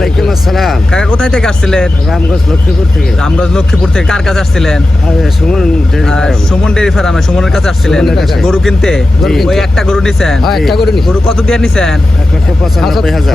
ওয়ালাইকুম আসসালাম। কাকা কোথায় থেকে আসছিলেন? রামগঞ্জ লক্ষ্মীপুর থেকে। রামগঞ্জ লক্ষ্মীপুর থেকে কার কাছে আসছিলেন? Suman dairy farm. Suman dairy ফার্মে সুমনের কাছে আসছিলেন সুমনের কাছে। গরু কিনতে। জি। ওই একটা গরু নিছেন? একটা করে নি গরু কত দিয়ে নিছেন? 1,95,000।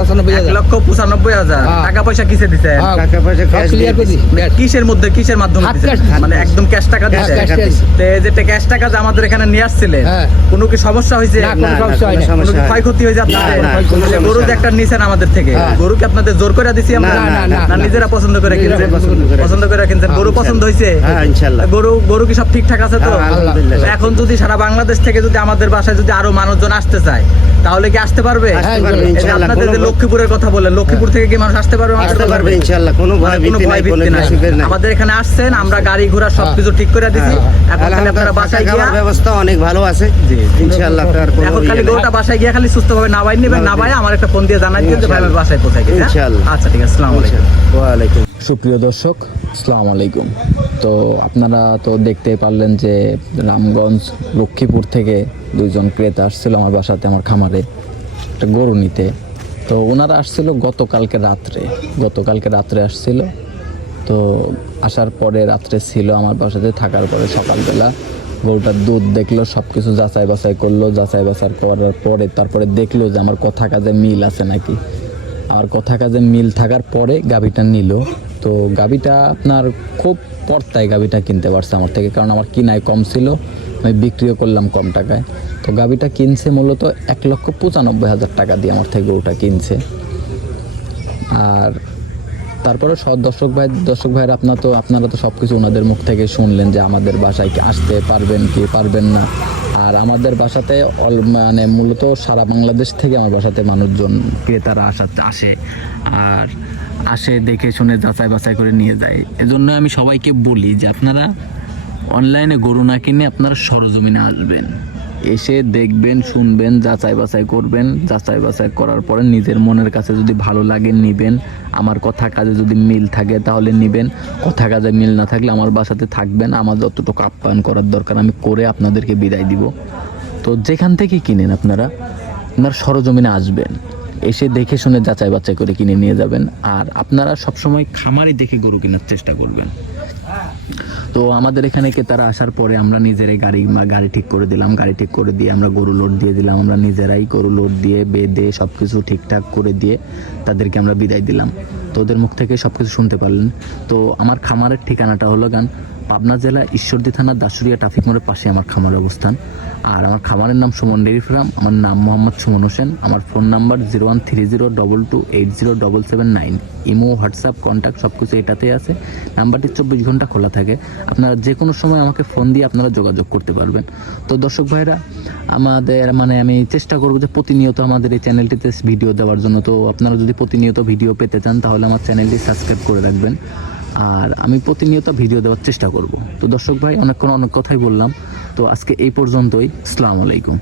1,95,000 হ্যাঁ। টাকা পয়সা কিসে দিছেন? হ্যাঁ। টাকা পয়সা ক্যাশ ক্লিয়ার করে দিই কিসের মধ্যে কিসের মাধ্যমে হাত দিছেন? cash দিছি। মানে একদম ক্যাশ টাকা ক্যাশ দিছেন? ক্যাশ তো এই যে ক্যাশ টাকা যে আমাদের এখানে নিয়ে আসছিলেন, হ্যাঁ। কোনো কি সমস্যা হয়েছে? না, কোনো সমস্যা হয় না। কোনো কি ক্ষয়ক্ষতি হয়েছে আপনাদের? না, কোনো এই যে সমস্যা গরু যে না। একটা নিছেন আমাদের থেকে, হ্যাঁ। গরু কি আপনাদের জোর করে দিছি আমরা? না, না, না, না, না। নিজেরা পছন্দ করে নিজেরা কিনছেন? পছন্দ করে। পছন্দ করে কিনছেন। গরু হ্যাঁ, পছন্দ হয়েছে? হ্যাঁ, ইনশাআল্লাহ। গরু কি সব ঠিকঠাক আছে তো? হ্যাঁ, আলহামদুলিল্লাহ। এখন যদি সারা বাংলাদেশ থেকে যদি আমাদের বাসায় যদি আরো মানুষজন আসতে চায়, তাহলে কি আসতে পারবে? আসতে পারবে এই যে ইনশাআল্লাহ। আপনাদের যে কোনো লক্ষ্মীপুরের কথা বললেন, লক্ষ্মীপুর থেকে কি মানুষ আসতে পারবে? আসতে পারবে ইনশাআল্লাহ। কোনো ভয় কোনো ভীতি ভয় নাই, কোনো ভীতি নাই। অসুবিধা নাই। আমাদের এখানে আসছেন, আমরা গাড়ি ঘোড়া সবকিছু ঠিক করে দিছি। এখন খালি আপনারা বাসায় গিয়া খাবার ব্যবস্থা অনেক ভালো আছে জি। ইনশাআল্লাহ। তার কোনো এখন খালি ইয়ে নাই। গরুটা বাসায় গিয়া খালি সুস্থভাবে নাবাই নিবেন, নাবাই আমার একটা ফোন দিয়ে জানাই দিন যে ভাই আমি বাসায় পৌঁছে গেছি। হ্যাঁ? ইনশাআল্লাহ। আচ্ছা ঠিক আছে, আসসালামু আলাইকুম। ওয়ালাইকুম। সুপ্রিয় দর্শক, আসসালামু আলাইকুম। তো আপনারা তো দেখতেই পারলেন যে রামগঞ্জ লক্ষ্মীপুর থেকে দুইজন ক্রেতা আসছিল আমার বাসাতে, আমার খামারে একটা গরু নিতে। তো ওনারা আসছিল গতকালকে রাত্রে আসছিল। তো আসার পরে রাত্রে ছিল আমার বাসাতে, থাকার পরে সকালবেলা গরুটার দুধ দেখলো, সব কিছু যাচাই বাছাই করলো। যাচাই বাছাই করার পরে তারপরে দেখলো যে আমার কথা কাজে মিল আছে নাকি। আমার কথা কাজে মিল থাকার পরে গাভীটা নিল। তো গাভীটা আপনার খুব পর্তায় গাভীটা কিনতে পারছে আমার থেকে, কারণ আমার কিনায় কম ছিল, আমি বিক্রিও করলাম কম টাকায়। তো গাভীটা কিনছে মূলত 1,95,000 টাকা দিয়ে আমার থেকে গরুটা কিনছে। আর তারপরে সব দর্শক ভাইয়ের আপনারা তো সব কিছু ওনাদের মুখ থেকে শুনলেন যে আমাদের বাসায় কি আসতে পারবেন কি পারবেন না। আর আমাদের বাসাতে মানে মূলত সারা বাংলাদেশ থেকে আমার বাসাতে মানুষজন ক্রেতারা আসে আর আসে দেখে শুনে যাচাই বাছাই করে নিয়ে যায়। এজন্য আমি সবাইকে বলি যে আপনারা অনলাইনে গরু না কিনে আপনারা সরজমিনে আসবেন, এসে দেখবেন, শুনবেন, যাচাই বাছাই করবেন। যাচাই বাছাই করার পরে নিজের মনের কাছে যদি ভালো লাগে নিবেন। আমার কথা কাজে যদি মিল থাকে তাহলে নিবেন, কথা কাজে মিল না থাকলে আমার বাসাতে থাকবেন। আমার যতটুকু আপ্যায়ন করার দরকার আমি করে আপনাদেরকে বিদায় দিব। তো যেখান থেকে কিনেন আপনারা সরজমিনে আসবেন, এসে দেখে শুনে যাচাই বাছাই করে কিনে নিয়ে যাবেন। আর আপনারা সবসময় খামারি দেখে গরু কেনার চেষ্টা করবেন। তো আমাদের এখানে তারা আসার পরে আমরা নিজেরাই গাড়ি ঠিক করে দিলাম। গাড়ি ঠিক করে দিয়ে আমরা গরু লোড দিয়ে দিলাম। আমরা নিজেরাই গরু লোড দিয়ে বেঁধে সব কিছু ঠিকঠাক করে দিয়ে তাদেরকে আমরা বিদায় দিলাম। তো ওদের মুখ থেকে সব কিছু শুনতে পারলেন। তো আমার খামারের ঠিকানাটা হলো পাবনা জেলা ঈশ্বরদী থানা দাসুরিয়া ট্রাফিক মোড়ের পাশে আমার খামারের অবস্থান। আর আমার খামারের নাম সুমন ডেইরি ফার্ম। আমার নাম মোহাম্মদ সুমন হোসেন। আমার phone number 013022807779। Imo, WhatsApp, contact সব কিছু এটাতেই আছে। নাম্বারটি 24 ঘন্টা খোলা থাকে। আপনারা যে কোনো সময় আমাকে ফোন দিয়ে আপনারা যোগাযোগ করতে পারবেন। তো দর্শক ভাইরা, আমি চেষ্টা করবো যে প্রতিনিয়ত আমাদের এই চ্যানেলটিতে ভিডিও দেওয়ার জন্য। তো আপনারা যদি প্রতিনিয়ত ভিডিও পেতে চান তাহলে আমার চ্যানেলটি সাবস্ক্রাইব করে রাখবেন। আর আমি প্রতিনিয়ত ভিডিও দেওয়ার চেষ্টা করব। তো দর্শক ভাই, অনেক কথাই বললাম। তো আজকে এই পর্যন্তই। আসসালামু আলাইকুম।